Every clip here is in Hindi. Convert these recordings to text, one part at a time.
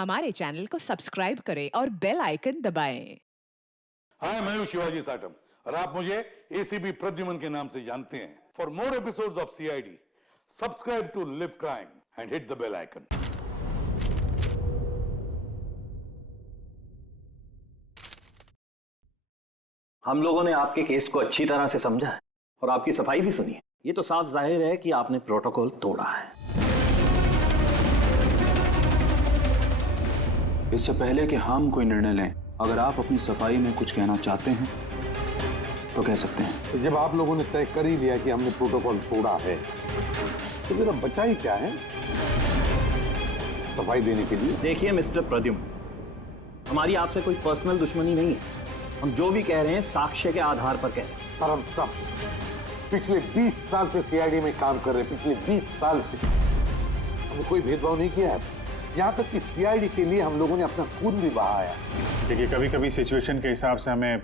हमारे चैनल को सब्सक्राइब करें और बेल आइकन दबाएं। हाय, मैं हूं शिवाजी साटम और आप मुझे एसीपी प्रद्युमन के नाम से जानते हैं। For more episodes of CID, subscribe to Live Crime and hit the bell icon. हम लोगों ने आपके केस को अच्छी तरह से समझा है और आपकी सफाई भी सुनी है। ये तो साफ जाहिर है कि आपने प्रोटोकॉल तोड़ा है। इससे पहले कि हम कोई निर्णय लें, अगर आप अपनी सफाई में कुछ कहना चाहते हैं तो कह सकते हैं। तो जब आप लोगों ने तय कर ही लिया कि हमने प्रोटोकॉल तोड़ा है, तो मेरा बचा ही क्या है सफाई देने के लिए? देखिए मिस्टर प्रद्युम्न, हमारी आपसे कोई पर्सनल दुश्मनी नहीं है। हम जो भी कह रहे हैं साक्ष्य के आधार पर कह रहे हैं। सर, हम सब पिछले 20 साल से सीआईडी में काम कर रहे हैं। पिछले 20 साल से हमने कोई भेदभाव नहीं किया है। यहाँ तक कि सीआईडी के लिए हम लोगों ने अपना खून भी बहाया। देखिए, कभी कभी सिचुएशन के हिसाब से हमें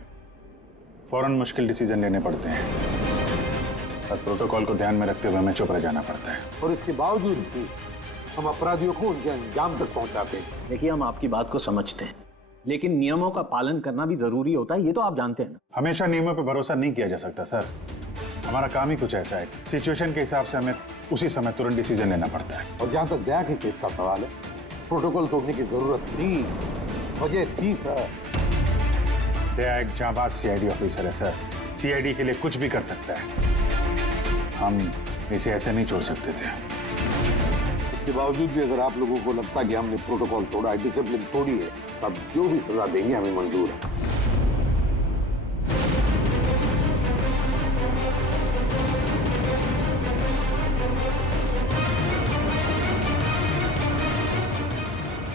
फौरन मुश्किल डिसीजन लेने पड़ते हैं और प्रोटोकॉल को ध्यान में रखते हुए हमें चुप रह जाना पड़ता है। और इसके बावजूद भी हम अपराधियों को उनके अंजाम तक पहुंचाते हैं। देखिए, हम आपकी बात को समझते हैं, लेकिन नियमों का पालन करना भी जरूरी होता है। ये तो आप जानते हैं ना। हमेशा नियमों पर भरोसा नहीं किया जा सकता सर। हमारा काम ही कुछ ऐसा है, सिचुएशन के हिसाब से हमें उसी समय तुरंत डिसीजन लेना पड़ता है। और जहां तक दया के केस का सवाल है, प्रोटोकॉल तोड़ने की जरूरत थी, वजह थी सर। दया एक जांबाज सीआईडी ऑफिसर है सर। सीआईडी के लिए कुछ भी कर सकता है। हम इसे ऐसे नहीं छोड़ सकते थे। इसके बावजूद भी अगर आप लोगों को लगता कि हमने प्रोटोकॉल तोड़ा है, डिसिप्लिन तोड़ी है, तब जो भी सजा देंगे हमें मंजूर है।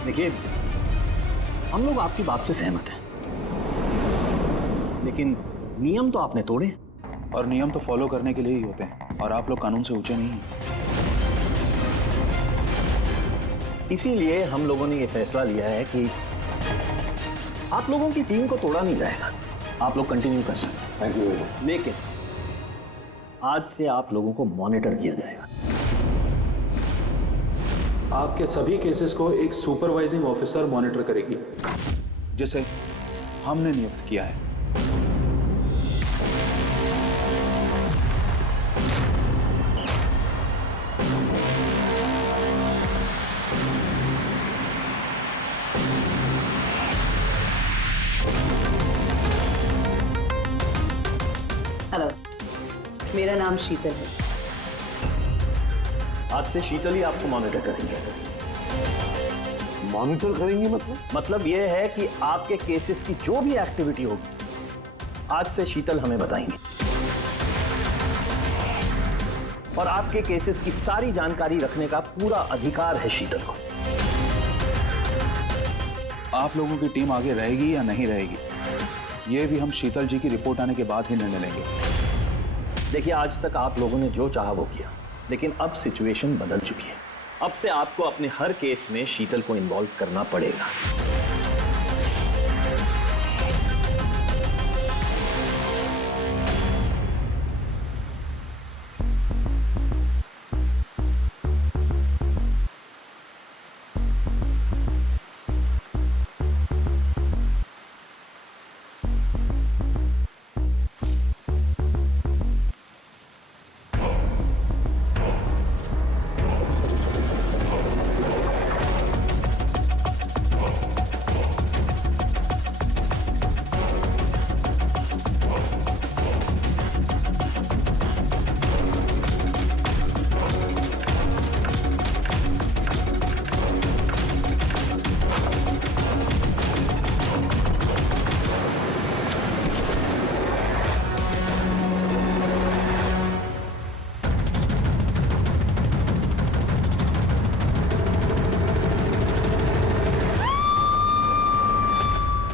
देखिए, हम लोग आपकी बात से सहमत हैं, लेकिन नियम तो आपने तोड़े। और नियम तो फॉलो करने के लिए ही होते हैं, और आप लोग कानून से ऊंचे नहीं हैं। इसीलिए हम लोगों ने ये फैसला लिया है कि आप लोगों की टीम को तोड़ा नहीं जाएगा। आप लोग कंटिन्यू कर सकते हैं। Thank you. लेकिन आज से आप लोगों को मॉनिटर किया जाएगा। आपके सभी केसेस को एक सुपरवाइजिंग ऑफिसर मॉनिटर करेगी, जैसे हमने नियुक्त किया है। हेलो, मेरा नाम शीतल है। आज से शीतल ही आपको मॉनिटर करेंगे। मॉनिटर करेंगे मतलब यह है कि आपके केसेस की जो भी एक्टिविटी होगी, आज से शीतल हमें बताएंगे और आपके केसेस की सारी जानकारी रखने का पूरा अधिकार है शीतल को। आप लोगों की टीम आगे रहेगी या नहीं रहेगी, ये भी हम शीतल जी की रिपोर्ट आने के बाद ही निर्णय लेंगे। देखिए, आज तक आप लोगों ने जो चाहा वो किया, लेकिन अब सिचुएशन बदल चुकी है। अब से आपको अपने हर केस में शीतल को इन्वॉल्व करना पड़ेगा।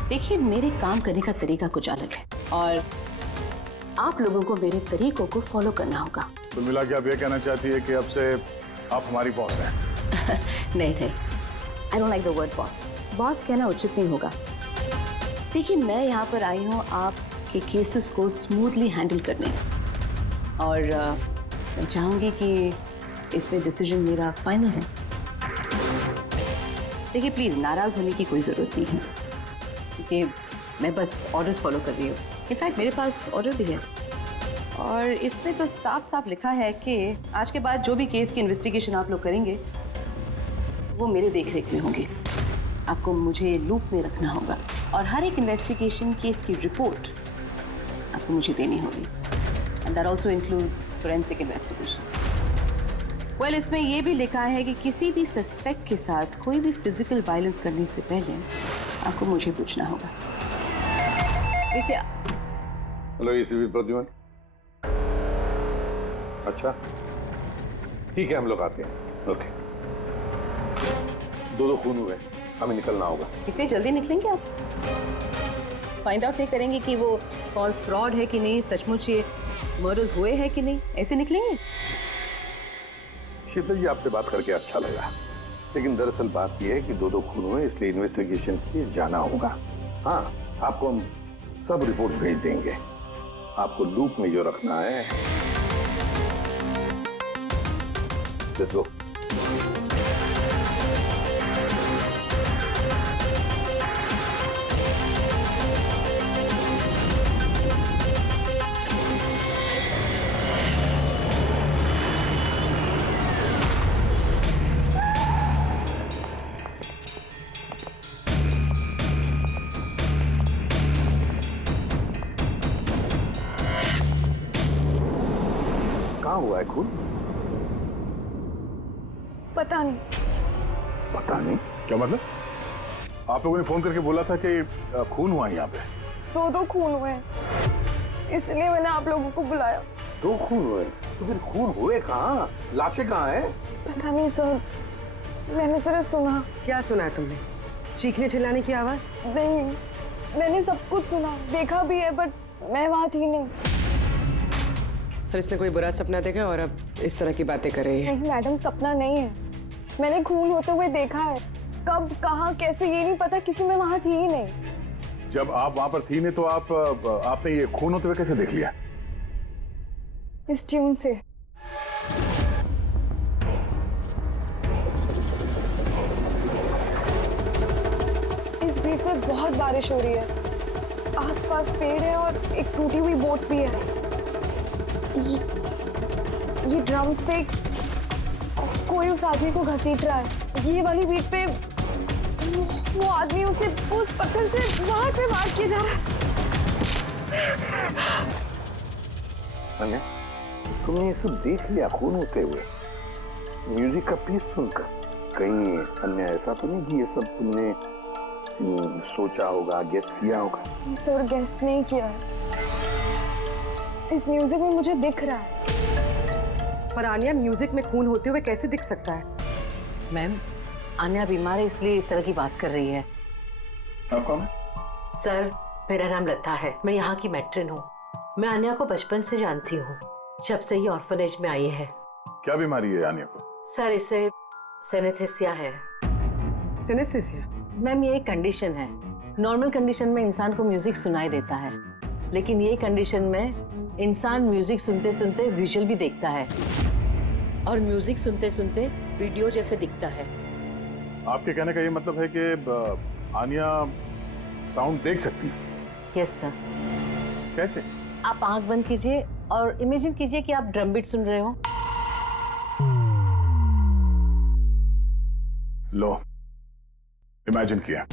देखिए, मेरे काम करने का तरीका कुछ अलग है और आप लोगों को मेरे तरीकों को फॉलो करना होगा। तो मिला के आप ये कहना चाहती है कि अब से आप हमारी बॉस हैं? नहीं, I don't like the word boss. Boss कहना उचित नहीं होगा। देखिए, मैं यहाँ पर आई हूँ आपके केसेस को स्मूथली हैंडल करने और मैं चाहूँगी कि इसमें डिसीजन मेरा फाइनल है। देखिए प्लीज़ नाराज़ होने की कोई ज़रूरत नहीं है, क्योंकि मैं बस ऑर्डर्स फॉलो कर रही हूँ। इनफैक्ट मेरे पास ऑर्डर भी है और इसमें तो साफ साफ लिखा है कि आज के बाद जो भी केस की इन्वेस्टिगेशन आप लोग करेंगे वो मेरे देखरेख में होगी। आपको मुझे लूप में रखना होगा और हर एक इन्वेस्टिगेशन केस की रिपोर्ट आपको मुझे देनी होगी। And that also includes forensic investigation. Well इसमें यह भी लिखा है कि किसी भी सस्पेक्ट के साथ कोई भी फिजिकल वायलेंस करने से पहले आपको मुझे पूछना होगा। देखिए हेलो एसीपी प्रद्युमन। अच्छा ठीक है, हम लोग आते हैं। ओके, दो खून हुए, हमें निकलना होगा। कितने जल्दी निकलेंगे आप? फाइंड आउट नहीं करेंगे कि वो कॉल फ्रॉड है कि नहीं, सचमुच ये मर्डर्स हुए हैं कि नहीं, ऐसे निकलेंगे? शीतल जी, आपसे बात करके अच्छा लगा, लेकिन दरअसल बात यह है कि दो खून हुए, इसलिए इन्वेस्टिगेशन के लिए जाना होगा। हाँ, आपको हम सब रिपोर्ट्स भेज देंगे। आपको लूप में जो रखना है। Let's go. कहाँ हुआ है खून? पता नहीं। पता नहीं? क्या मतलब? आप लोगों ने फोन करके बोला था कि खून हुआ है यहाँ पे। दो खून हुए हैं, इसलिए मैंने आप लोगों को बुलाया। दो खून हुए? तो फिर खून हुए कहाँ? लाशें कहाँ हैं? पता नहीं सर, मैंने सिर्फ सुना। क्या सुना है तुमने? चीखने चिल्लाने की आवाज? नहीं, मैंने सब कुछ सुना, देखा भी है, बट मैं वहाँ थी नहीं। सर इसने कोई बुरा सपना देखा और अब इस तरह की बातें कर रही है। नहीं मैडम, सपना नहीं है, मैंने खून होते हुए देखा है। कब, कहाँ, कैसे, ये नहीं पता क्योंकि मैं वहाँ थी ही नहीं। जब आप वहां पर थी नहीं तो आपने ये खून होते हुए कैसे देख लिया? इस ट्यून से। इस बीट पे बहुत बारिश हो रही है, आसपास पेड़ है और एक टूटी हुई बोट भी है। ये ड्रम्स पे कोई उस आदमी को घसीट रहा है। ये वाली बीट पे वो आदमी उस पत्थर से वहां पे वार किया जा रहा है। अन्या, तुमने ये सब देख लिया खून होते हुए, म्यूजिक का पीस सुनकर? कहीं अन्या ऐसा तो नहीं कि ये सब तुमने सोचा होगा, गेस किया होगा? सर गेस नहीं किया है, इस म्यूजिक में मुझे दिख रहा है। पर आन्या, म्यूजिक में खून होते हुए कैसे दिख सकता है? मैम, आन्या बीमार है इसलिए इस तरह की बात कर रही है। आप कौन है? सर मेरा नाम लता है, मैं यहाँ की मैट्रिन हूँ। मैं आन्या को बचपन से जानती हूँ, जब से ये ऑर्फनेज में आई है। क्या बीमारी है आन्या को? सर इसे सेनेस्थेसिया है। सिनेस्थेसिया? मैम ये एक कंडीशन है। नॉर्मल कंडीशन में इंसान को म्यूजिक सुनाई देता है, लेकिन ये कंडीशन में इंसान म्यूजिक सुनते सुनते विजुअल भी देखता है और म्यूजिक सुनते सुनते वीडियो जैसे दिखता है। आपके कहने का ये मतलब है कि आन्या साउंड देख सकती है? Yes sir. कैसे? आप आंख बंद कीजिए और इमेजिन कीजिए कि आप ड्रम बीट सुन रहे हो। लो, इमेजिन किया।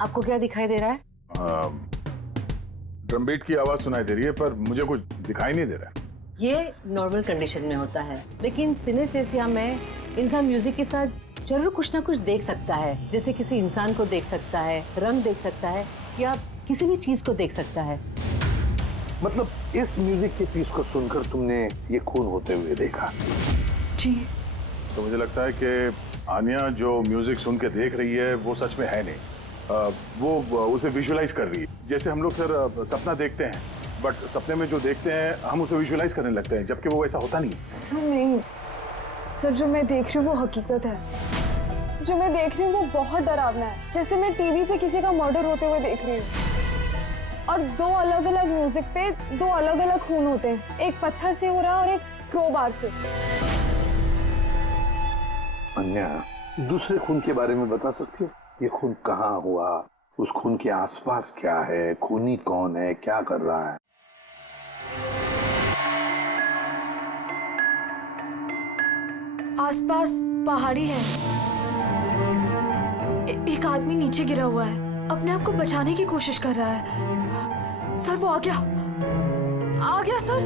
आपको क्या दिखाई दे रहा है? ड्रम बीट की आवाज सुनाई दे रही है, पर मुझे कुछ दिखाई नहीं दे रहा है। ये नॉर्मल कंडीशन में होता है, लेकिन सिनेस्थेसिया में इंसान म्यूजिक के साथ जरूर कुछ ना कुछ देख सकता है। जैसे किसी इंसान को देख सकता है, रंग देख सकता है, या किसी भी चीज को देख सकता है। मतलब इस म्यूजिक के पीस को सुनकर तुमने ये खून होते हुए देखा? जी। तो मुझे लगता है कि आन्या जो म्यूजिक सुन के देख रही है वो सच में है नहीं, वो उसे विजुअलाइज कर रही है। जैसे हम लोग सर सपना देखते हैं, बट सपने में जो देखते हैं हम उसे विजुअलाइज करने लगते हैं, जबकि वो ऐसा होता नहीं है। सर नहीं, सर जो मैं देख रही हूँ वो हकीकत है। जो मैं देख रही हूँ वो बहुत डरावना है, जैसे मैं टीवी पे किसी का मर्डर होते हुए देख रही हूँ। और दो अलग अलग म्यूजिक पे दो अलग अलग खून होते हैं, एक पत्थर से हो रहा है और एक क्रोबार से। अन्या, दूसरे खून के बारे में बता सकती हो? ये खून कहाँ हुआ, उस खून के आसपास क्या है, खूनी कौन है, क्या कर रहा है? आसपास पहाड़ी है। एक आदमी नीचे गिरा हुआ है, अपने आप को बचाने की कोशिश कर रहा है। सर वो आ गया सर।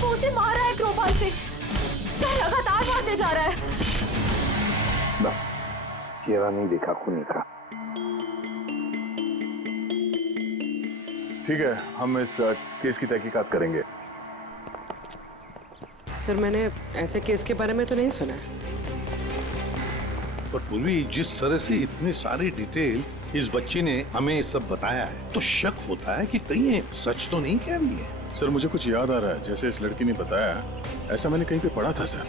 वो उसे मार रहा है क्रोबार से। सर लगातार मारते जा रहा है। चेहरा नहीं देखा खूनी का। ठीक है, हम इस केस की तहकीकात करेंगे। सर मैंने ऐसे केस के बारे में तो नहीं सुना। पर पूर्वी, जिस तरह से इतनी सारी डिटेल इस बच्ची ने हमें सब बताया है, तो शक होता है कि कहीं ये सच तो नहीं कह रही है। सर मुझे कुछ याद आ रहा है, जैसे इस लड़की ने बताया, ऐसा मैंने कहीं पे पढ़ा था सर।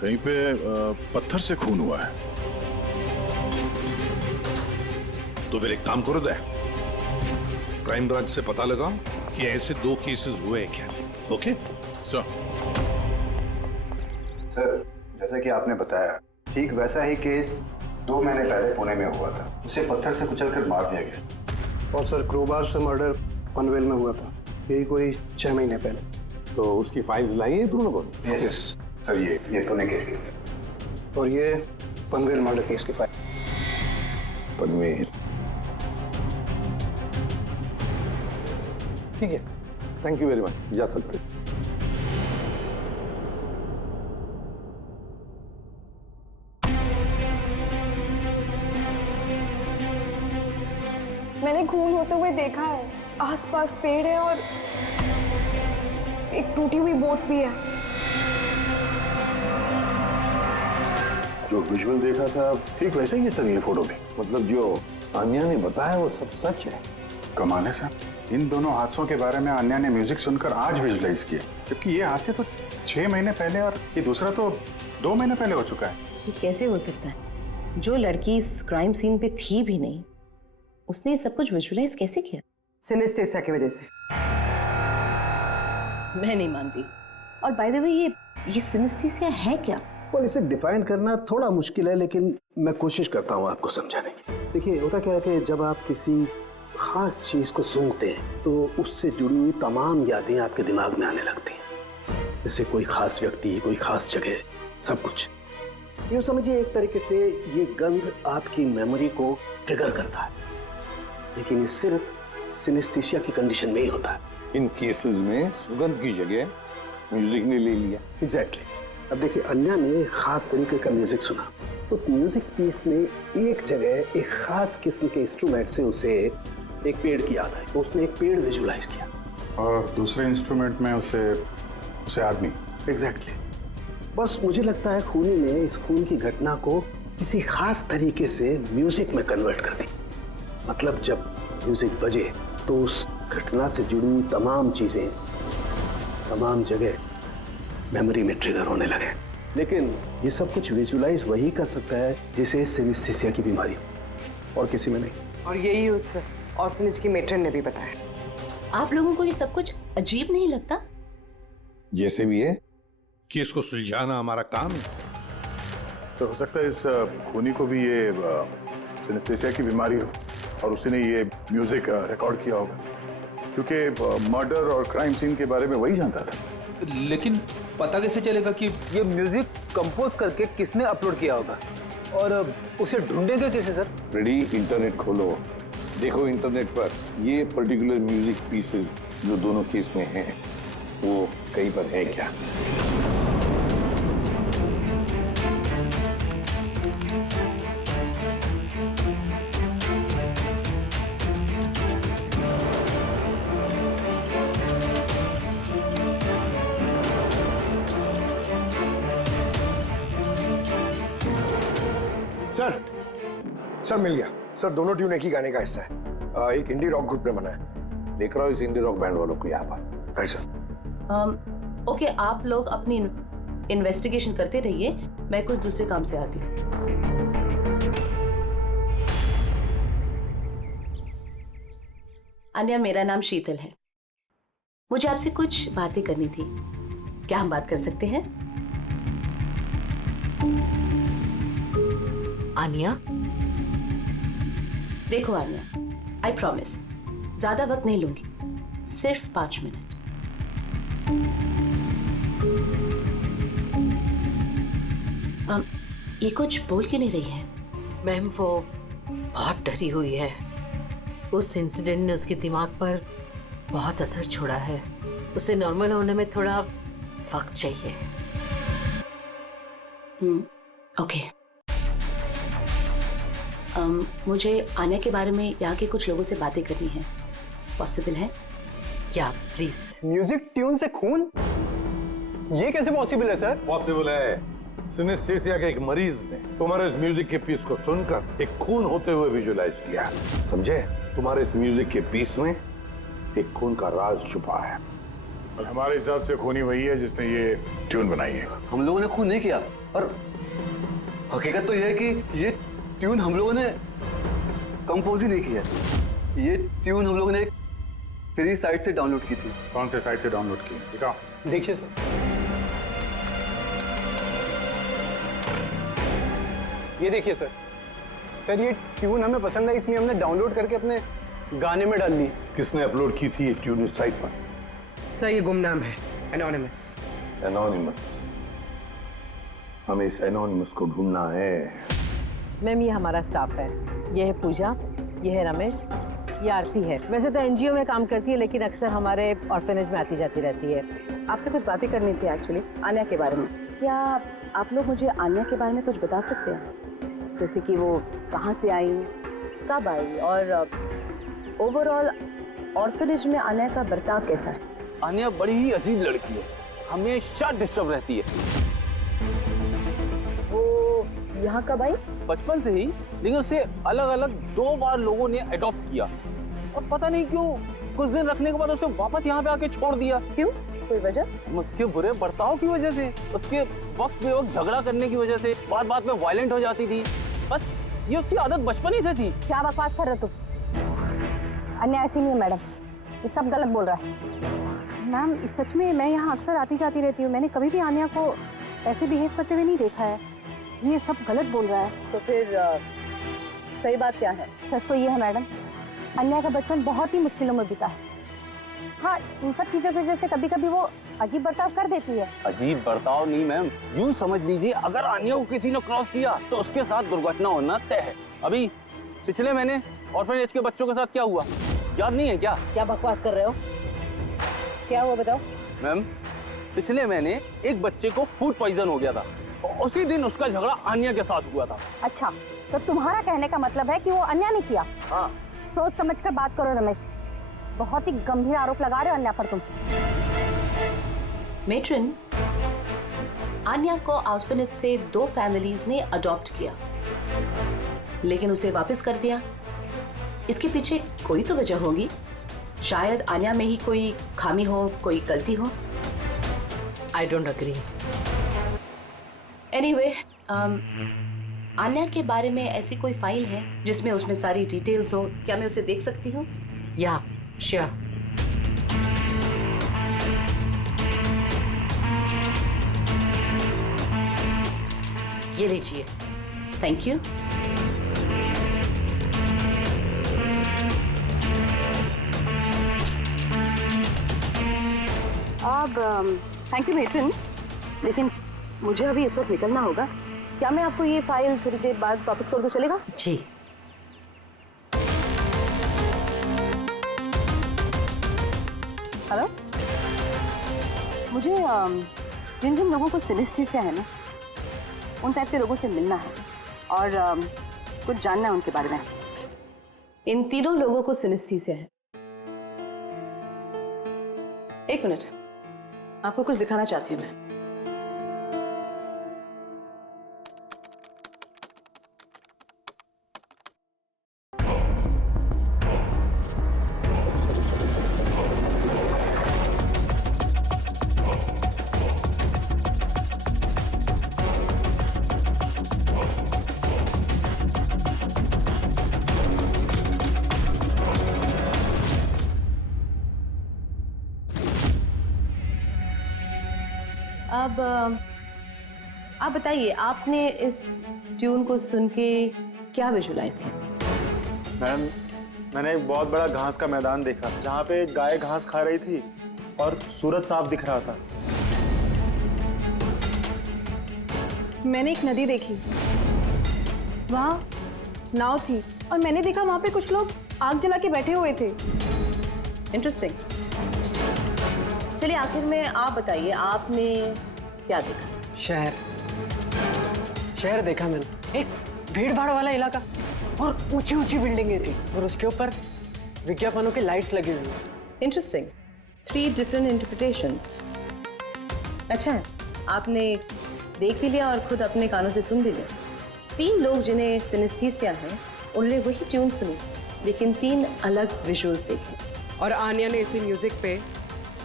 कहीं पे पत्थर से खून हुआ है। तो फिर एक काम करो, दे क्राइम ब्रांच से पता लगाओ कि ऐसे 2 केसेस हुए हैं क्या। Okay sir. सर, जैसा कि आपने बताया, ठीक वैसा ही केस 2 महीने पहले पुणे में हुआ था। उसे पत्थर से कुचलकर मार दिया गया। और सर क्रोबार से मर्डर पनवेल में हुआ था, यही कोई 6 महीने पहले। तो उसकी फाइल्स लाई है तुम लोगों ने? यस सर, ये पुणे केस है। और ये पनवेल मर्डर केस की फाइल। पनवेल, ठीक है, थैंक यू वेरी मच, जा सकते। मैंने खून होते हुए देखा है। आसपास पेड़ है और एक टूटी हुई बोट भी है। जो विजुअल देखा था ठीक वैसे ही है सर ये फोटो में। मतलब जो अन्या ने बताया वो सब सच है। कमाल है सर, इन दोनों हादसों के बारे में अन्या ने म्यूजिक सुनकर आज विजुलाइज किया, जबकि ये हादसे तो 6 महीने पहले और ये दूसरा तो 2 महीने पहले हो चुका है। ये कैसे हो सकता है? जो लड़की इस क्राइम सीन पे थी भी नहीं, उसने सब कुछ विजुलाइज कैसे किया? सिनेस्थेसिया की वजह से। मैं नहीं मानती। और बाय द वे ये सिनेस्थेसिया है क्या? और इसे डिफाइन करना थोड़ा मुश्किल है, लेकिन मैं कोशिश करता हूँ आपको समझाने की। देखिए, होता क्या है कि जब आप किसी खास चीज को सूंघते हैं तो उससे जुड़ी हुई तमाम यादें आपके दिमाग में आने लगती हैं। जैसे कोई खास व्यक्ति, कोई खास जगह, सब कुछ। यूँ समझिए एक तरीके से ये गंध आपकी मेमोरी को ट्रिगर करता है। लेकिन ये सिर्फ सिनेस्थेसिया की कंडीशन में ही होता है। इन केसेस में सुगंध की जगह म्यूजिक ने ले लिया। एग्जैक्टली। अब देखिए, अन्या ने एक खास तरीके का म्यूजिक सुना। उस म्यूजिक पीस में एक जगह एक खास किस्म के इंस्ट्रूमेंट से उसे एक पेड़ की याद आई, तो उसने एक पेड़ विजुलाइज किया। और दूसरे इंस्ट्रूमेंट में उसे आदमी। एग्जैक्टली। बस मुझे लगता है खूनी ने इस खून की घटना को किसी खास तरीके से म्यूजिक में कन्वर्ट कर दी। मतलब जब म्यूजिक बजे तो उस घटना से जुड़ी हुई तमाम चीजें, तमाम जगह मेमोरी में ट्रिगर होने लगे। लेकिन ये सब कुछ विजुलाइज वही कर सकता है जिसे सिनेस्थेसिया की बीमारी हो, और किसी में नहीं। और यही उस ऑर्फनेज की मेट्रन ने भी बताया। आप लोगों को ये सब कुछ अजीब नहीं लगता? जैसे भी है, केस को सुलझाना हमारा काम है। तो हो सकता है इस खूनी को भी ये सिनेस्थेसिया की बीमारी हो और उसने ये म्यूजिक रिकॉर्ड किया होगा, क्योंकि मर्डर और क्राइम सीन के बारे में वही जानता था। लेकिन पता कैसे चलेगा कि ये म्यूजिक कंपोज करके किसने अपलोड किया होगा, और उसे ढूंढेंगे कैसे सर? रेडी, इंटरनेट खोलो, देखो इंटरनेट पर ये पर्टिकुलर म्यूजिक पीसेस जो दोनों केस में हैं वो कहीं पर है क्या। सर मिल गया। सर दोनों ट्यून एक ही गाने का हिस्सा है, एक इंडी रॉक ग्रुप ने बना है। देख रहा हूँ इस इंडी रॉक बैंड वालों को यहाँ पर। Right sir. ओके, आप लोग अपनी इन्वेस्टिगेशन करते रहिए, मैं कुछ दूसरे काम से आती हूँ। अन्या, मेरा नाम शीतल है। मुझे आपसे कुछ बातें करनी थी, क्या हम बात कर सकते हैं? आनिया, देखो आन्या, आई प्रॉमिस ज्यादा वक्त नहीं लूंगी, सिर्फ 5 मिनट। ये कुछ बोल क्यों नहीं रही है? मैम वो बहुत डरी हुई है। उस इंसिडेंट ने उसके दिमाग पर बहुत असर छोड़ा है। उसे नॉर्मल होने में थोड़ा वक्त चाहिए। ओके। मुझे आन्या के बारे में यहाँ के कुछ लोगों से बातें करनी है, पॉसिबल है क्या? प्लीज। म्यूजिक ट्यून से खून, ये कैसे पॉसिबल है सर? पॉसिबल है। सिनेस्थेसिया के एक मरीज ने तुम्हारे इस म्यूजिक के पीस को सुनकर एक खून होते हुए विजुलाइज किया। समझे? तुम्हारे इस म्यूजिक के पीस में एक खून का राज छुपा है। और हमारे हिसाब से खूनी वही है जिसने ये ट्यून बनाई है। हम लोगों ने खून नहीं किया, और हकीकत तो यह है कि ये ट्यून हम लोगों ने कंपोज ही नहीं किया। ये ट्यून हम लोगों ने एक फ्री साइट से डाउनलोड की थी। कौन से साइट से डाउनलोड की? दिखाओ। देखिए सर, ये देखिए सर। सर ये ट्यून हमें पसंद है, इसलिए हमने डाउनलोड करके अपने गाने में डाल दी। किसने अपलोड की थी ये ट्यून इस साइट पर? सर ये गुमनाम है, एनोनिमस। एनोनिमस। हमें इस एनोनिमस को ढूंढना है। मैम ये हमारा स्टाफ है। ये है पूजा, ये है रमेश, ये आरती है। वैसे तो एनजीओ में काम करती है लेकिन अक्सर हमारे ऑर्फेनेज में आती जाती रहती है। आपसे कुछ बातें करनी थी एक्चुअली आन्या के बारे में। क्या आप लोग मुझे आन्या के बारे में कुछ बता सकते हैं? जैसे कि वो कहाँ से आई, कब आई, और ओवरऑल ऑर्फेनेज में आन्या का बर्ताव कैसा है? आन्या बड़ी ही अजीब लड़की है, हमेशा डिस्टर्ब रहती है। वो यहाँ कब आई? बचपन से ही, लेकिन उसे अलग अलग 2 बार लोगों ने अडॉप्ट किया और पता नहीं क्यों कुछ दिन रखने के बाद उसे वापस यहाँ पे आके छोड़ दिया। क्यों? कोई वजह? उसके बुरे बर्ताव की वजह से, उसके वक्त बेवक्त झगड़ा करने की वजह से, बात बात में वायलेंट हो जाती थी। बस ये उसकी आदत बचपन ही से थी। क्या बकवास कर रहे तुम? अन्य ऐसी नहीं है मैडम, ये सब गलत बोल रहा है। मैम सच में मैं यहाँ अक्सर आती जाती रहती हूँ, मैंने कभी भी आन्या को ऐसे बिहेव करते हुए नहीं देखा है। ये सब गलत बोल रहा है। तो फिर सही बात क्या है? सच तो ये है मैडम, अन्या का बचपन बहुत ही मुश्किलों में बीता है। हाँ, इन सब चीज़ों की वजह से कभी कभी वो अजीब बर्ताव कर देती है। अजीब बर्ताव नहीं मैम, यूं समझ लीजिए अगर आन्या को किसी ने क्रॉस किया तो उसके साथ दुर्घटना होना तय है। अभी पिछले महीने ऑर्फनेज के बच्चों के साथ क्या हुआ याद नहीं है क्या? क्या बकवास कर रहे हो? क्या हुआ बताओ? मैम पिछले महीने एक बच्चे को फूड पॉइजन हो गया था और उसी दिन उसका झगड़ा आन्या के साथ हुआ था। अच्छा, तो तुम्हारा कहने का मतलब है कि वो अन्या ने किया? हाँ। सोच समझ कर बात करो रमेश, बहुत ही गंभीर आरोप लगा रहे हो अन्या पर तुम। मेट्रन, आन्या को ऑर्फनेज से 2 फैमिलीज ने अडॉप्ट किया लेकिन उसे वापस कर दिया। इसके पीछे कोई तो वजह होगी। शायद आन्या में ही कोई खामी हो, कोई गलती हो। I don't agree. Anyway, Anya के बारे में ऐसी कोई फाइल है जिसमें उसमें सारी डिटेल्स हो? क्या मैं उसे देख सकती हूँ? या श्योर। ये लीजिए। Thank you. अब थैंक यू मेट्रन, लेकिन मुझे अभी इस वक्त निकलना होगा। क्या मैं आपको ये फाइल थोड़ी देर बाद वापस कर दूं, चलेगा? जी। हेलो, मुझे जिन जिन लोगों को सिनेस्थीसिया है ना, उन टाइप के लोगों से मिलना है और कुछ जानना है उनके बारे में। इन तीनों लोगों को सिनेस्थीसिया है। एक मिनट, आपको कुछ दिखाना चाहती हूँ मैं। अब आप बताइए, आपने इस ट्यून को सुन के क्या विजुलाइज किया? मैम, मैंने एक बहुत बड़ा घास का मैदान देखा जहाँ पे गाय घास खा रही थी और सूरज साफ दिख रहा था। मैंने एक नदी देखी, वहाँ नाव थी और मैंने देखा वहाँ पे कुछ लोग आग जला के बैठे हुए थे। इंटरेस्टिंग। चलिए आखिर में आप बताइए, आपने क्या देखा? शहर देखा मैंने, एक भीड़ भाड़ वाला इलाका और ऊंची ऊंची बिल्डिंगें थी और उसके ऊपर विज्ञापनों के लाइट्स लगे हुए। इंटरेस्टिंग। 3 different interpretations. अच्छा है, आपने देख भी लिया और खुद अपने कानों से सुन भी लिया। 3 लोग जिन्हें सिनेस्थीसिया है, उन्होंने वही ट्यून सुनी लेकिन 3 अलग विजुअल्स देखे। और आन्या ने इसी म्यूजिक पे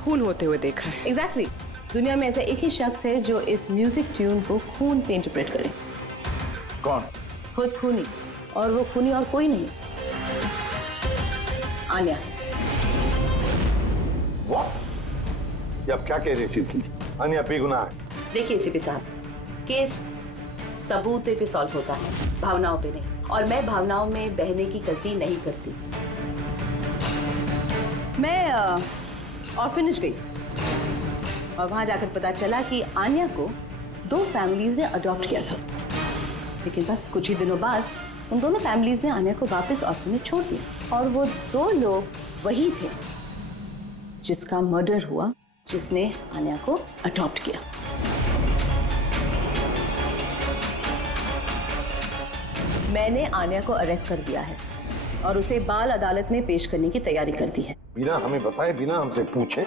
खून होते हुए देखा है। एग्जैक्टली। दुनिया में ऐसा एक ही शख्स है जो इस म्यूजिक ट्यून को खून पे इंटरप्रेट करे। कौन? खुद खूनी, और वो खूनी और कोई नहीं, आन्या। वाह, ये आप क्या कह रही थी? आन्या बेगुनाह है। देखिए सीपी साहब, केस सबूत पे सॉल्व होता है, भावनाओं पे नहीं, और मैं भावनाओं में बहने की गलती नहीं करती। मैं ऑर्फनेज गई थी और वहां जाकर पता चला कि आन्या को 2 फैमिलीज ने अडॉप्ट किया था, लेकिन बस कुछ ही दिनों बाद उन दोनों फैमिलीज ने आन्या को वापस ऑर्फनेज छोड़ दिया। और वो 2 लोग वही थे जिसका मर्डर हुआ, जिसने आन्या को अडॉप्ट किया। मैंने आन्या को अरेस्ट कर दिया है और उसे बाल अदालत में पेश करने की तैयारी कर दी है। बिना हमें बताए, बिना हमसे पूछे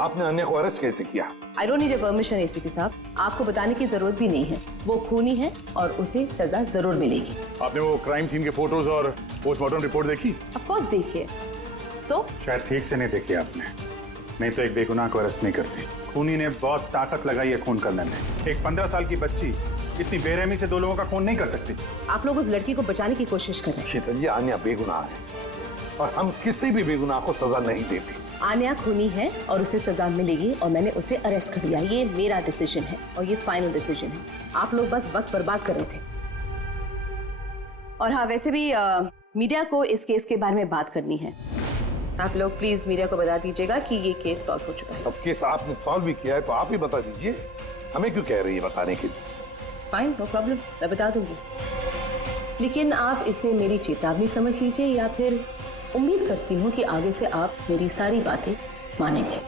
आपने आन्या को अरेस्ट कैसे किया? I don't need a permission ACP साहब, आपको बताने की जरूरत भी नहीं है। वो खूनी है और उसे सजा जरूर मिलेगी। आपने वो क्राइम सीन के फोटोज और पोस्टमार्टम रिपोर्ट देखी? ऑफ कोर्स देखिए। तो शायद ठीक से नहीं देखी आपने, नहीं तो एक बेगुनाह को अरेस्ट नहीं करती। खूनी ने बहुत ताकत लगाई है खून करने में। एक 15 साल की बच्ची इतनी बेरहमी से 2 लोगों का खून नहीं कर सकती। आप लोग उस लड़की को बचाने की कोशिश कर रहे हैं। शीतल, ये आन्या बेगुनाह है और हम किसी भी बेगुनाह को सजा नहीं देते। आन्या खूनी है और उसे सजा मिलेगी और मैंने उसे अरेस्ट कर लिया। ये मेरा डिसीजन है और ये फाइनल डिसीजन है। आप लोग बस वक्त बर्बाद कर रहे थे। और हाँ, वैसे भी मीडिया को इस केस के बारे में बात करनी है। आप लोग प्लीज मीडिया को बता दीजिएगा कि ये केस सॉल्व हो चुका है। अब केस आपने सॉल्व भी किया है तो आप ही बता दीजिए, हमें क्यों कह रही है बताने के लिए? फाइन, नो प्रॉब्लम, मैं बता दूंगी। लेकिन आप इसे मेरी चेतावनी समझ लीजिए या फिर उम्मीद करती हूँ कि आगे से आप मेरी सारी बातें मानेंगे।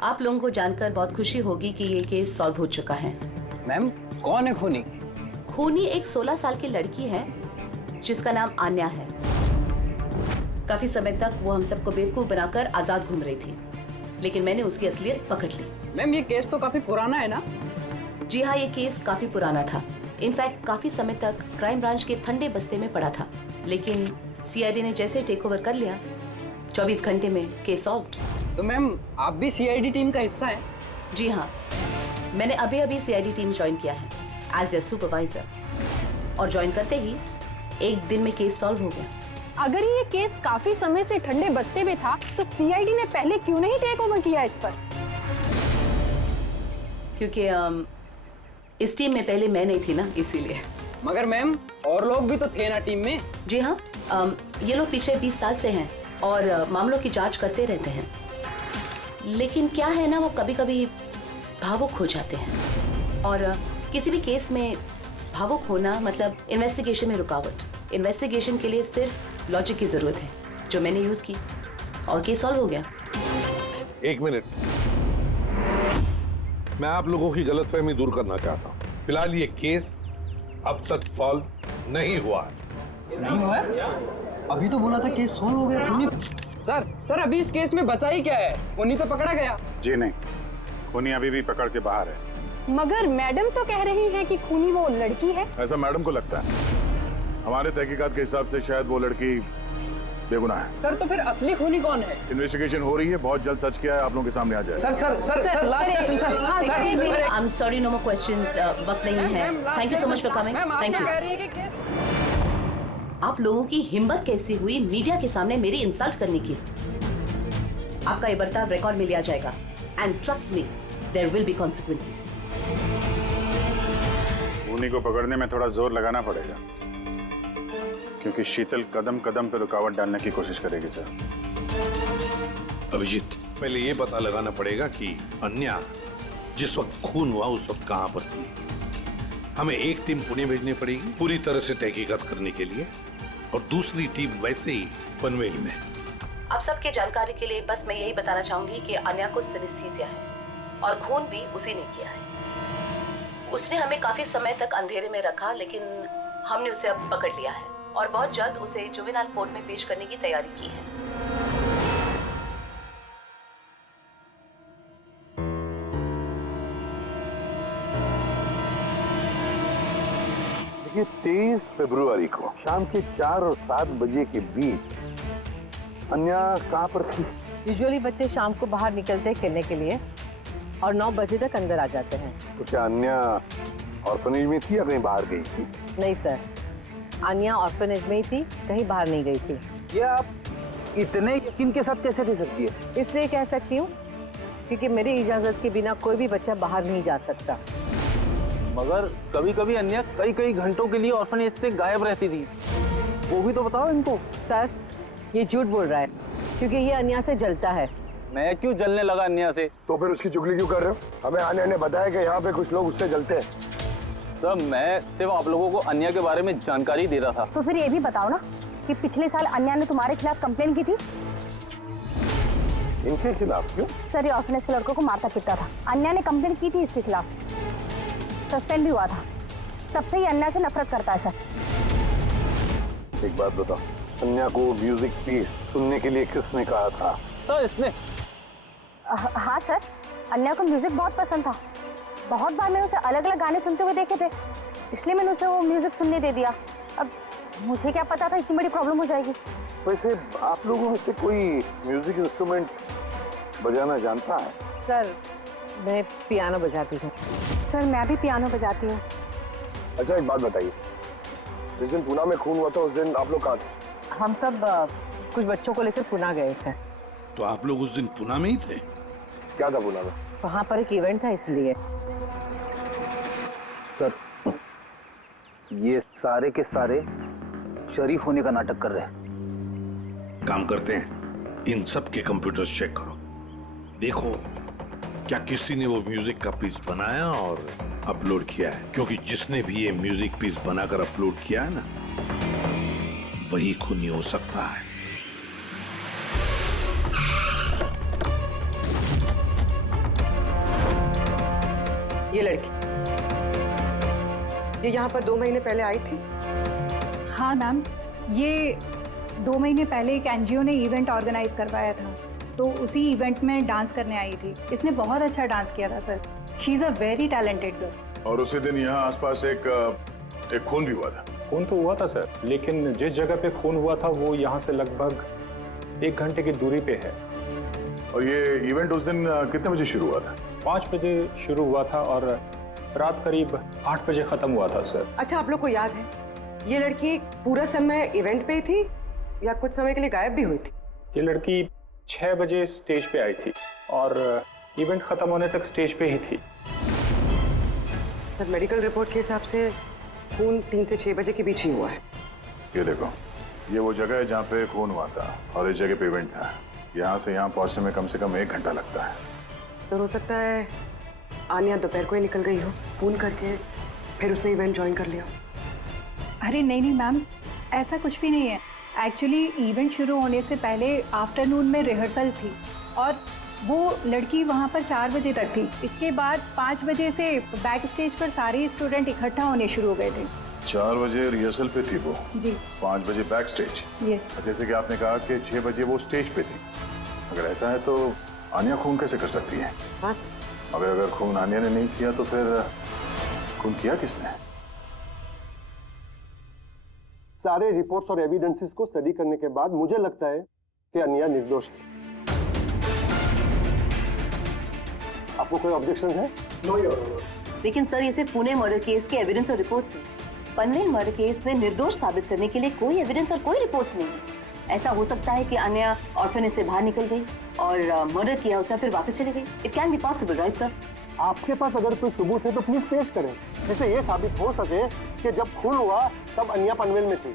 आप लोगों को जानकर बहुत खुशी होगी कि ये केस सॉल्व हो चुका है। मैम, कौन है खूनी? खूनी एक 16 साल की लड़की है जिसका नाम आन्या है। काफी समय तक वो हम सबको बेवकूफ बनाकर आजाद घूम रही थी, लेकिन मैंने उसकी असलियत पकड़ ली। मैम, ये केस तो काफी पुराना है ना? जी हाँ, ये केस काफी पुराना था। इनफैक्ट काफी समय तक क्राइम ब्रांच के ठंडे बस्ते में पड़ा था, लेकिन सीआईडी ने जैसे टेक ओवर कर लिया, 24 घंटे में केस सॉल्व्ड। तो मैम, आप भी सीआईडी टीम का हिस्सा हैं? जी हाँ, मैंने अभी सीआईडी टीम ज्वाइन किया है एज ए सुपरवाइजर, और ज्वाइन करते ही एक दिन में केस सॉल्व हो गया। अगर ये केस काफी समय से ठंडे बस्ते में था तो सीआईडी ने पहले क्यों नहीं टेक ओवर किया इस पर? क्योंकि इस टीम में पहले मैं नहीं थी ना, इसीलिए। मगर मैम, और लोग भी तो थे ना टीम में? जी हाँ, ये लोग पिछले 20 साल से हैं और मामलों की जांच करते रहते हैं, लेकिन क्या है ना, वो कभी कभी भावुक हो जाते हैं। और किसी भी केस में भावुक होना मतलब इन्वेस्टिगेशन में रुकावट। इन्वेस्टिगेशन के लिए सिर्फ लॉजिक की जरूरत है, जो मैंने यूज की और केस सॉल्व हो गया। 1 मिनट, मैं आप लोगों की गलतफहमी दूर करना चाहता हूँ। फिलहाल ये केस अब तक सॉल्व नहीं हुआ है। नहीं हुआ? अभी तो बोला था केस सॉल्व हो गया। खूनी सर अभी इस केस में बचा ही क्या है? खूनी तो पकड़ा गया। जी नहीं, खूनी अभी भी पकड़ के बाहर है। मगर मैडम तो कह रही है कि खूनी वो लड़की है। ऐसा मैडम को लगता है। हमारे तहकीकात के हिसाब से शायद वो लड़की बेगुनाह है। सर, तो फिर असली खूनी कौन है? इन्वेस्टिगेशन हो रही है, बहुत जल्द सच क्या है आप लोगों के सामने आ जाए। Sir last question sir. I am sorry, no more questions, वक्त नहीं है। Thank you so much for coming. Thank you. आप लोगों की हिम्मत कैसी हुई मीडिया के सामने मेरी इंसल्ट करने की? आपका ये बर्ताव रिकॉर्ड में लिया जाएगा and trust me there will be consequences. उन्हीं को पकड़ने में थोड़ा जोर लगाना पड़ेगा, क्योंकि शीतल कदम कदम पे रुकावट डालने की कोशिश करेगी सर। अभिजीत, पहले ये पता लगाना पड़ेगा कि अन्या जिस वक्त खून हुआ उस वक्त कहां पर थी। हमें एक टीम पुणे भेजनी पड़ेगी पूरी तरह से तहकीकात करने के लिए, और दूसरी टीम वैसे ही पनवेल में। आप सबके जानकारी के लिए बस मैं यही बताना चाहूंगी कि अन्या को सिनेस्थीसिया है और खून भी उसी ने किया है। उसने हमें काफी समय तक अंधेरे में रखा, लेकिन हमने उसे अब पकड़ लिया है और बहुत जल्द उसे जुवेनाइल कोर्ट में पेश करने की तैयारी की है। देखिए 23 फरवरी को शाम के 4 और 7 बजे के बीच अन्या कहाँ पर थी? यूजुअली बच्चे शाम को बाहर निकलते हैं खेलने के लिए और 9 बजे तक अंदर आ जाते हैं। तो क्या अन्या ऑर्फनेज में थी या कहीं बाहर गई थी? नहीं सर, अन्या ऑर्फनेज में ही थी, कहीं बाहर नहीं गई थी। ये आप इतने यकीन के साथ कैसे कह सकती है? इसलिए कह सकती हूँ क्योंकि मेरी इजाजत के बिना कोई भी बच्चा बाहर नहीं जा सकता। मगर कभी कभी अन्या कई कई घंटों के लिए ऑर्फनेज से गायब रहती थी, वो भी तो बताओ इनको। सर ये झूठ बोल रहा है क्योंकि ये अन्या से जलता है। मैं क्यों जलने लगा अन्या से? तो फिर उसकी चुगली क्यों कर रहे हो? हमें अन्या ने बताया कि यहाँ पे कुछ लोग उससे जलते हैं। सर मैं सिर्फ आप लोगों को अन्या के बारे में जानकारी दे रहा था। तो फिर ये भी बताओ ना कि पिछले साल अन्या ने तुम्हारे खिलाफ कंप्लेन की थी। इनके खिलाफ क्यों? सर ये ऑर्फनेज के लड़कों को मारता पीटता था, अन्या ने कंप्लेन की थी इसके खिलाफ, सस्पेंड भी हुआ था। तब से ही अन्या से नफरत करता है सर। एक बात बताओ, अन्या को म्यूजिक पीस सुनने के लिए किसने कहा था? सर इसने। हाँ सर, अन्या को म्यूजिक बहुत पसंद था। बहुत बार मैंने उसे अलग अलग गाने सुनते हुए देखे थे, इसलिए मैंने उसे वो म्यूजिक सुनने दे दिया। अब मुझे क्या पता था इतनी बड़ी प्रॉब्लम हो जाएगी। वैसे आप लोगों में से कोई म्यूजिक इंस्ट्रूमेंट बजाना जानता है? सर मैं पियानो बजाती हूँ। सर मैं भी पियानो बजाती हूँ। अच्छा एक बात बताइए, जिस दिन पुणे में खून हुआ था उस दिन आप लोग कहाँ थे? हम सब कुछ बच्चों को लेकर पुणे गए थे। तो आप लोग उस दिन पुणे में ही थे? क्या था पुणे में? वहाँ पर एक इवेंट था इसलिए। सर ये सारे के सारे शरीफ होने का नाटक कर रहे हैं। काम करते हैं, इन सब के कंप्यूटर चेक करो, देखो क्या किसी ने वो म्यूजिक का पीस बनाया और अपलोड किया है, क्योंकि जिसने भी ये म्यूजिक पीस बनाकर अपलोड किया है ना, वही खूनी हो सकता है। ये लड़की ये यहाँ पर 2 महीने पहले आई थी। हाँ मैम, ये 2 महीने पहले एक एनजीओ ने इवेंट ऑर्गेनाइज करवाया था, तो उसी इवेंट में डांस करने आई थी। इसने बहुत अच्छा डांस किया था sir. She is a very talented girl. और उसी दिन यहाँ आसपास एक खून भी हुआ था। खून तो हुआ था सर, लेकिन जिस जगह पे खून हुआ था वो यहाँ से लगभग 1 घंटे की दूरी पे है। और ये इवेंट उस दिन कितने बजे शुरू हुआ था? 5 बजे शुरू हुआ था और रात करीब 8 बजे खत्म हुआ था सर। अच्छा आप लोग को याद है ये लड़की पूरा समय इवेंट पे ही थी या कुछ समय के लिए गायब भी हुई थी? ये लड़की 6 बजे स्टेज पे आई थी और इवेंट खत्म होने तक स्टेज पे ही थी। सर मेडिकल रिपोर्ट के हिसाब से खून 3 से 6 बजे के बीच ही हुआ है। ये देखो, ये वो जगह है जहाँ पे खून हुआ था और इस जगह पे इवेंट था। यहाँ से यहाँ पहुँचने में कम से कम 1 घंटा लगता है। सर हो सकता है आन्या दोपहर को ही निकल गई हो खून करके, फिर उसने इवेंट ज्वाइन कर लिया। अरे नहीं मैम, ऐसा कुछ भी नहीं है। एक्चुअली इवेंट शुरू होने से पहले आफ्टरनून में रिहर्सल थी और वो लड़की वहाँ पर 4 बजे तक थी। इसके बाद 5 बजे से बैक स्टेज पर सारे स्टूडेंट इकट्ठा होने शुरू हो गए थे। 4 बजे रिहर्सल पे थी वो जी, 5 बजे बैक स्टेज। यस। जैसे कि आपने कहा कि 6 बजे वो स्टेज पे थी। अगर ऐसा है तो आन्या खून कैसे कर सकती है? हाँ सर। अगर खून आन्या ने नहीं किया तो फिर खून किया किसने? सारे रिपोर्ट्स और एविडेंसेस को स्टडी करने के बाद मुझे लगता है कि अन्या निर्दोष है। आपको कोई ऑब्जेक्शन है? लेकिन सर ये सिर्फ पुणे मर्डर केस के एविडेंस और रिपोर्ट्स हैं। पनवेल मर्डर केस में निर्दोष साबित करने के लिए कोई एविडेंस और कोई रिपोर्ट्स नहीं है। ऐसा हो सकता है कि अन्या ऑर्फनेज से बाहर निकल गई और मर्डर किया उसने फिर वापस चली गई। It can be possible, right sir? आपके पास अगर कोई सबूत है तो प्लीज पेश करें, जिससे ये साबित हो सके कि जब खून हुआ तब अन्या पनवेल में थी।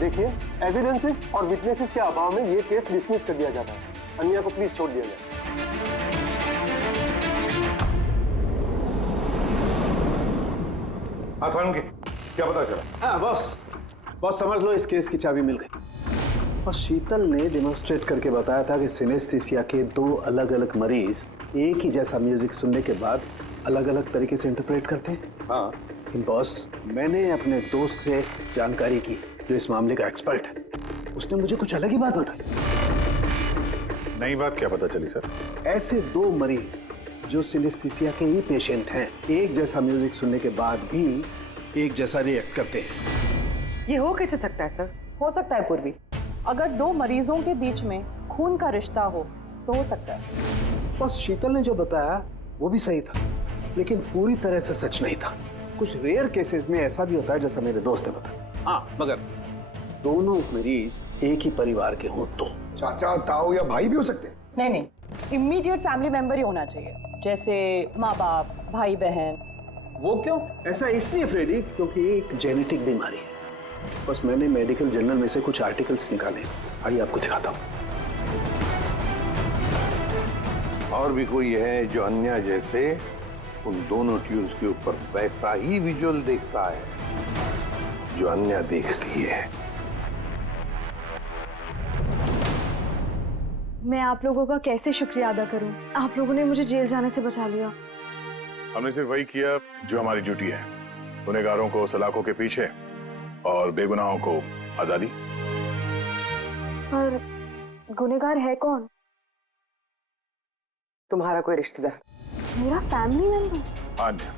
देखिए, एविडेंसेस और विटनेसेस के अभाव में ये केस डिसमिस कर दिया जाता है। अन्या को प्लीज छोड़ दिया जाए। आसान के क्या पता चला? हाँ बॉस, समझ लो इस केस की चाबी मिल गई। और शीतल ने डेमोन्स्ट्रेट करके बताया था कि सिनेस्थीसिया के 2 अलग अलग मरीज एक ही जैसा म्यूजिक सुनने के बाद अलग अलग तरीके से इंटरप्रेट करते हैं। हाँ, लेकिन बॉस, मैंने अपने दोस्त से जानकारी की जो इस मामले का एक्सपर्ट है। उसने मुझे कुछ अलग ही बात बताई। नई बात क्या पता चली सर? ऐसे 2 मरीज जो सिनेस्थीसिया के ही पेशेंट हैं, एक जैसा म्यूजिक सुनने के बाद भी एक जैसा रिएक्ट करते हैं। ये हो कैसे सकता है सर? हो सकता है पूर्वी, अगर 2 मरीजों के बीच में खून का रिश्ता हो तो हो सकता है। बस शीतल ने जो बताया वो भी सही था, लेकिन पूरी तरह से सच नहीं था। कुछ रेयर केसेस में ऐसा भी होता है जैसा मेरे दोस्त ने बताया। हाँ, मगर दोनों मरीज एक ही परिवार के हों तो। चाचा, ताऊ या भाई भी हो सकते हैं? नहीं, इमीडिएट फैमिली मेंबर ही होना चाहिए, जैसे माँ बाप, भाई बहन। वो क्यों? ऐसा इसलिए फ्रेडी क्योंकि एक जेनेटिक बीमारी है। बस मैंने मेडिकल जर्नल में से कुछ आर्टिकल्स निकाले, आइए आपको दिखाता हूँ। और भी कोई है जो अन्या जैसे उन दोनों ट्यून्स के ऊपर वैसा ही विजुअल देखता है जो अन्या देखती है? मैं आप लोगों का कैसे शुक्रिया अदा करूं? आप लोगों ने मुझे जेल जाने से बचा लिया। हमने सिर्फ वही किया जो हमारी ड्यूटी है, गुनहगारों को सलाखों के पीछे और बेगुनाहों को आजादी। पर गुनहगार है कौन? तुम्हारा कोई रिश्तेदार। मेरा फैमिली मेंबर? अन्या,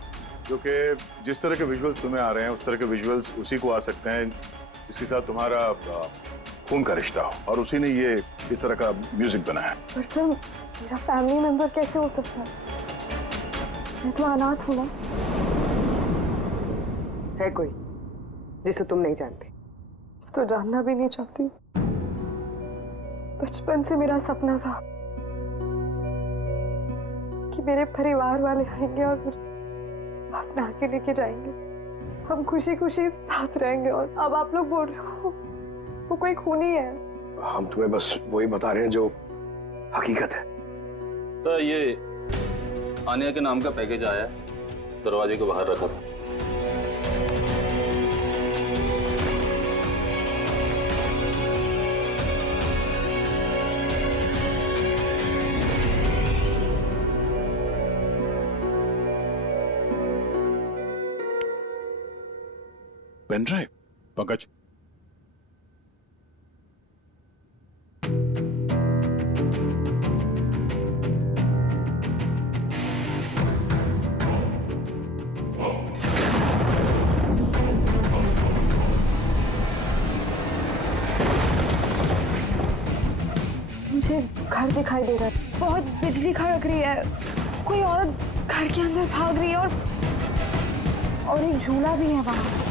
जो कि जिस तरह के विजुअल्स तुम्हें आ रहे हैं उस तरह के विजुअल्स उसी को आ सकते हैं जिसके साथ तुम्हारा खून का रिश्ता हो, और उसी ने ये इस तरह का म्यूजिक बनाया है। पर सर, मेरा फैमिली मेंबर कैसे हो सकता है? मैं तो अनाथ हूँ ना। है कोई जिसे तुम नहीं जानते? तो जानना भी नहीं चाहती। बचपन से मेरा सपना था कि मेरे परिवार वाले आएंगे और मुझे अपना के लेके जाएंगे, हम खुशी खुशी साथ रहेंगे। और अब आप लोग बोल रहे हो वो कोई खूनी है। हम तुम्हें बस वही बता रहे हैं जो हकीकत है। सर, ये आनिया के नाम का पैकेज आया है, दरवाजे के बाहर रखा था। Pen drive? पंकज, मुझे घर दिखाई दे रहा है, बहुत बिजली खड़क रही है, कोई औरत घर के अंदर भाग रही है और एक झूला भी है वहां।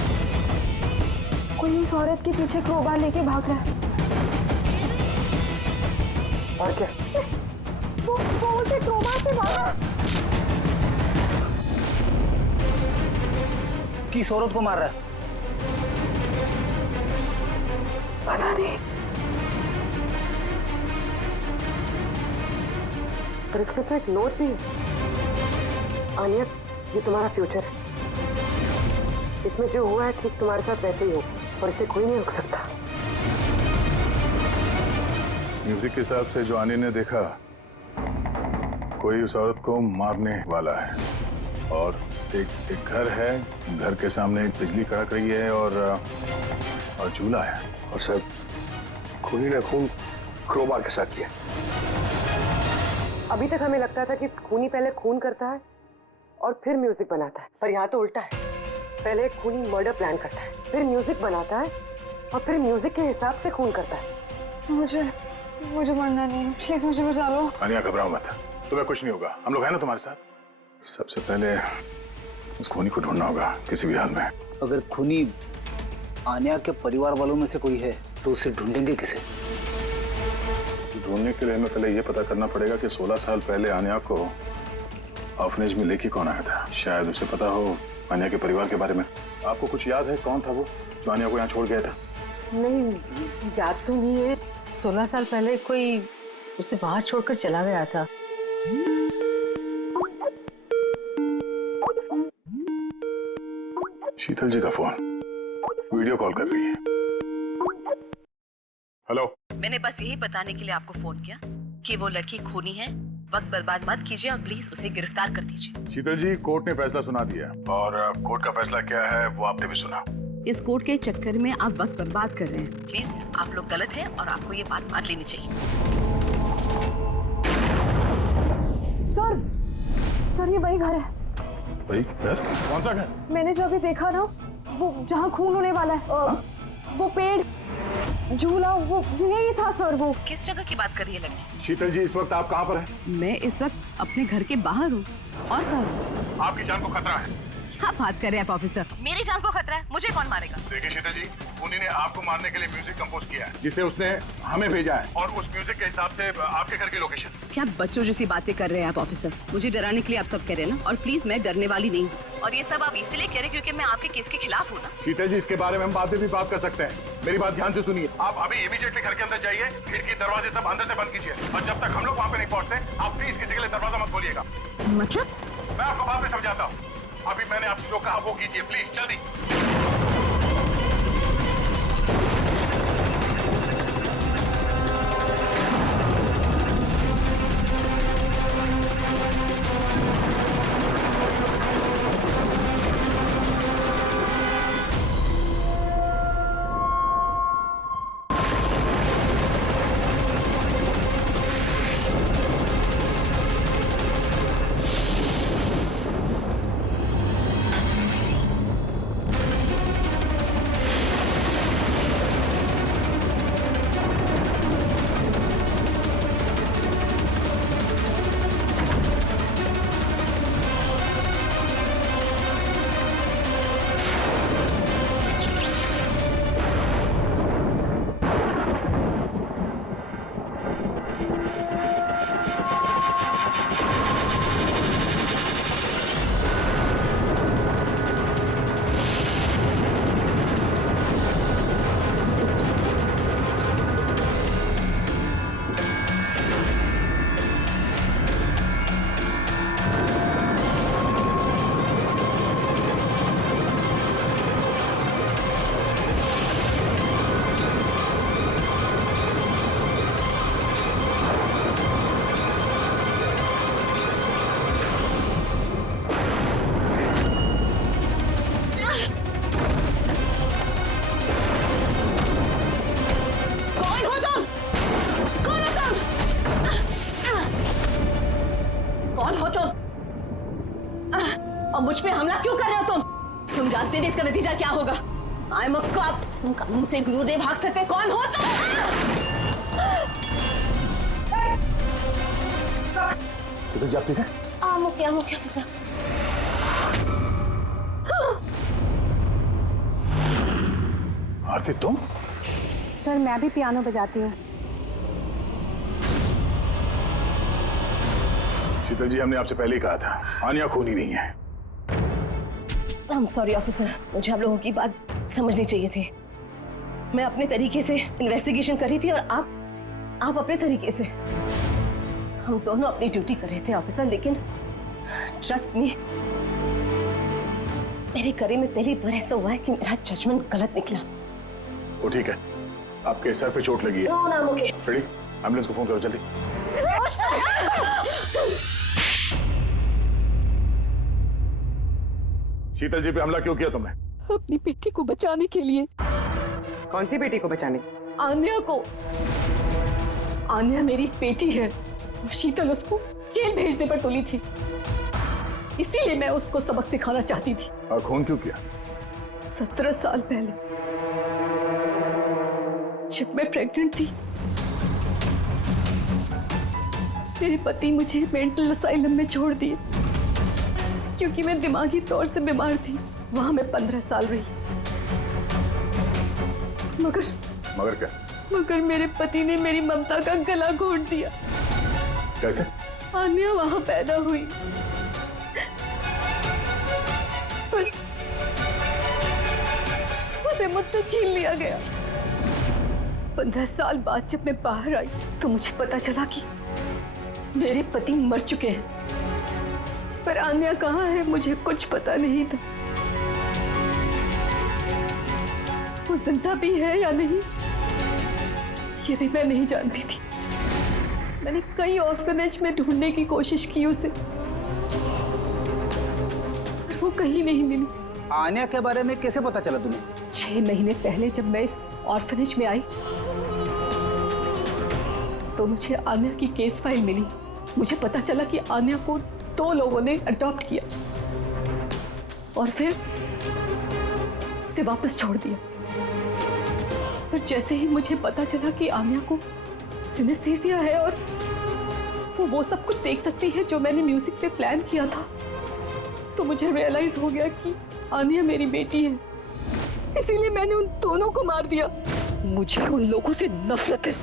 कोई इस औरत के पीछे क्रोबार लेके भाग रहा है। और क्या? वो उसे क्रोबार से मारा। किस औरत को मार रहा है? पता नहीं। पर इसके तो एक नोट भी है। आनिया, ये तुम्हारा फ्यूचर है। इसमें जो हुआ है ठीक तुम्हारे साथ वैसे ही हो, और इसे कोई नहीं रोक सकता। इस म्यूजिक के हिसाब से जो आनिया ने देखा, कोई उस औरत को मारने वाला है, और एक घर है, घर के सामने एक बिजली कड़क रही है और झूला है। और सर, खूनी ने खून क्रोबार के साथ किया। अभी तक हमें लगता था कि खूनी पहले खून करता है और फिर म्यूजिक बनाता है, पर यहाँ तो उल्टा है। पहले खूनी मर्डर प्लान करता है, फिर म्यूजिक बनाता है और फिर म्यूजिक के हिसाब से खून करता है। मुझे मरना नहीं है, प्लीज मुझे बचा लो। आनिया, घबराओ मत, तुम्हें कुछ नहीं होगा, हम लोग हैं ना तुम्हारे साथ। सबसे पहले उस खूनी को ढूंढना होगा किसी भी हाल में। अगर खूनी आन्या के परिवार वालों में से कोई है तो उसे ढूंढेंगे किसे? ढूंढने के लिए हमें पहले ये पता करना पड़ेगा कि 16 साल पहले आन्या को ऑर्फनेज में लेके कौन आया था। शायद उसे पता हो आन्या के परिवार के बारे में। आपको कुछ याद है कौन था वो जो आन्या को यहाँ छोड़ गया था? नहीं, याद तो नहीं है। 16 साल पहले कोई उसे बाहर छोड़कर चला गया था। शीतल जी का फोन, वीडियो कॉल कर रही है। हेलो। मैंने बस यही बताने के लिए आपको फोन किया कि वो लड़की खूनी है। वक्त बर्बाद मत कीजिए और प्लीज उसे गिरफ्तार कर दीजिए। शीतल जी, कोर्ट ने फैसला सुना दिया और कोर्ट का फैसला क्या है वो आपने भी सुना। इस कोर्ट के चक्कर में आप वक्त बर्बाद कर रहे हैं। प्लीज आप लोग गलत हैं और आपको ये बात मान लेनी चाहिए। सर ये वही घर है। वही घर? कौन सा घर? मैंने जो अभी देखा ना, वो जहाँ खून होने वाला है। वो पेड़, झूला, वो यही था सर। वो किस जगह की बात कर रही है लड़की? शीतल जी, इस वक्त आप कहाँ पर हैं? मैं इस वक्त अपने घर के बाहर हूँ। और कहाँ? आपकी जान को खतरा है। क्या बात कर रहे हैं आप ऑफिसर? मेरी जान को खतरा है? मुझे कौन मारेगा? देखिए शीतल जी, खूनी ने आपको मारने के लिए म्यूजिक कंपोज किया है जिसे उसने हमें भेजा है और उस म्यूजिक के हिसाब से आपके घर की लोकेशन। क्या बच्चों जैसी बातें कर रहे हैं आप ऑफिसर? मुझे डराने के लिए आप सब कह रहे हैं ना? और प्लीज मैं डरने वाली नहीं हूँ। और ये सब आप इसीलिए कह रहे हैं क्योंकि मैं आपके केस के खिलाफ हूँ ना? शीतल जी, इसके बारे में हम बाद में भी बात कर सकते हैं। मेरी बात ध्यान से सुनिए। आप अभी इमीडिएटली घर के अंदर जाइए, खिड़की दरवाजे सब अंदर से बंद कीजिए और जब तक हम लोग वहाँ पे नहीं पहुँचते आप प्लीज किसी के लिए दरवाजा मत खोलिएगा। मतलब? मैं आपको बाद में समझाता हूँ। अभी मैंने आपसे जो कहा वो कीजिए प्लीज, जल्दी। मुझ पे हमला क्यों कर रहे हो तुम? तुम जानते नहीं इसका नतीजा क्या होगा। I am a cop. तुम कानून से दूर नहीं भाग सकते। कौन हो तुम? शीतल जी, आप ठीक है? मुखिया ऑफिसर। आरती, तुम? सर मैं भी पियानो बजाती हूँ। शीतल जी, हमने आपसे पहले ही कहा था आन्या खूनी नहीं है। आई एम सॉरी ऑफिसर, मुझे आप लोगों की बात समझनी चाहिए थी। मैं अपने तरीके से इन्वेस्टिगेशन कर रही थी और आप अपने तरीके से। हम दोनों अपनी ड्यूटी कर रहे थे ऑफिसर, लेकिन ट्रस्ट मी, मेरे करियर में पहली बार ऐसा हुआ है कि मेरा जजमेंट गलत निकला। वो ठीक है, आपके सर पे चोट लगी है। नो ना मुझे। फ्रेडी, एम्बुलेंस को फोन करो जल्दी। शीतल जी पे हमला क्यों किया तुमने? अपनी बेटी को बचाने के लिए। कौन सी बेटी को बचाने? आन्या को। आन्या मेरी बेटी है। शीतल उसको जेल भेजने पर तुली थी, इसीलिए मैं उसको सबक सिखाना चाहती थी। और खून क्यों किया? 17 साल पहले जब मैं प्रेग्नेंट थी, मेरे पति मुझे मेंटल असाइलम में छोड़ दिए क्योंकि मैं दिमागी तौर से बीमार थी। वहां मैं 15 साल रही। मगर क्या? मगर मेरे पति ने मेरी ममता का गला घोंट दिया। कैसे? आन्या वहां पैदा हुई, पर उसे मुझसे छीन लिया गया। 15 साल बाद जब मैं बाहर आई तो मुझे पता चला कि मेरे पति मर चुके हैं, पर आन्या कहाँ है मुझे कुछ पता नहीं था। वो जिंदा भी है या नहीं ये भी मैं नहीं जानती थी। मैंने कई ऑर्फनेज में ढूंढने की कोशिश की उसे, पर वो कहीं नहीं मिली। आन्या के बारे में कैसे पता चला तुम्हें? 6 महीने पहले जब मैं इस ऑर्फनेज में आई तो मुझे आन्या की केस फाइल मिली। मुझे पता चला कि आन्या को 2 लोगों ने अडॉप्ट किया और फिर उसे वापस छोड़ दिया। पर जैसे ही मुझे पता चला कि आन्या को सिनेस्थेसिया है और वो सब कुछ देख सकती है जो मैंने म्यूजिक पे प्लान किया था, तो मुझे रियलाइज हो गया कि आन्या मेरी बेटी है। इसीलिए मैंने उन दोनों को मार दिया। मुझे उन लोगों से नफरत है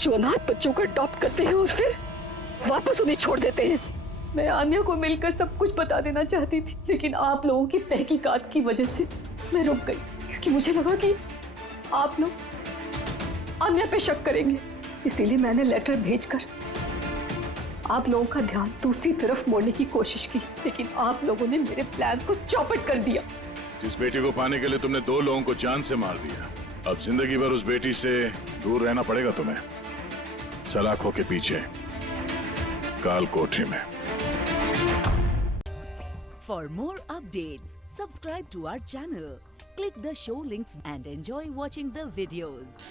जो अनाथ बच्चों को अडॉप्ट करते हैं और फिर वापस उन्हें छोड़ देते हैं। मैं आन्या को मिलकर सब कुछ बता देना चाहती थी, लेकिन आप लोगों की तहकीकात की वजह से मैं रुक गई, क्योंकि मुझे लगा कि आप लोग आन्या पे शक करेंगे। इसीलिए मैंने लेटर भेजकर आप लोगों का ध्यान दूसरी तरफ मोड़ने की कोशिश की, लेकिन आप लोगों ने मेरे प्लान को चौपट कर दिया। जिस बेटी को पाने के लिए तुमने 2 लोगों को जान से मार दिया, अब जिंदगी भर उस बेटी से दूर रहना पड़ेगा तुम्हें, सलाखों के पीछे, काल कोठरी में। For more updates, subscribe to our channel, click the show links and enjoy watching the videos.